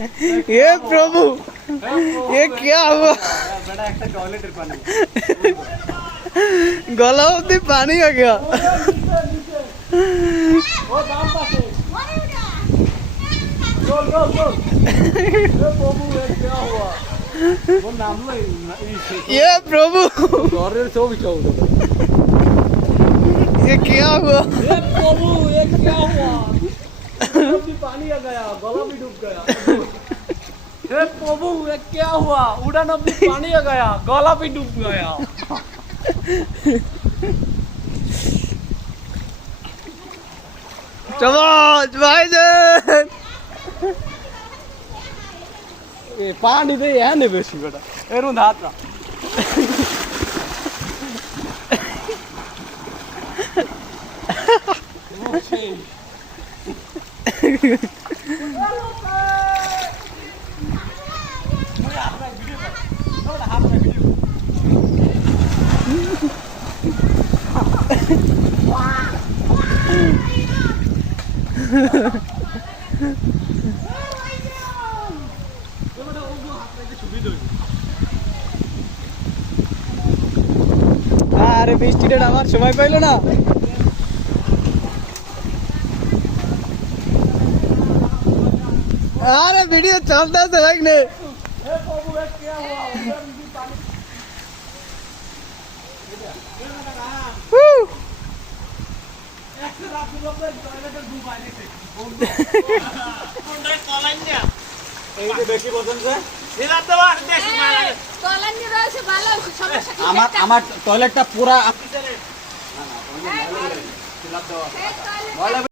हे प्रभु, ये क्या हुआ? बड़ा एक टॉयलेट पानी गला में पानी आ गया। वो दाम पासे रोल रोल रोल ये प्रभु ये क्या हुआ वो नाम लो ये प्रभु, गौरव सो बिचाओ ये क्या हुआ? ये प्रभु ये क्या हुआ भी पानी आ गया गला भी डूब गया हे प्रभु ये क्या हुआ उड़ान भी पानी आ गया गला भी डूब गया चमच भाईजान, ये पानी दे है ने बेसी बेटा एरू धात्रा আরে বৃষ্টিটা আমার সময় পাইলো না। আরে ভিডিও চলতেছে ভাই নে। আমার টয়লেটটা পুরা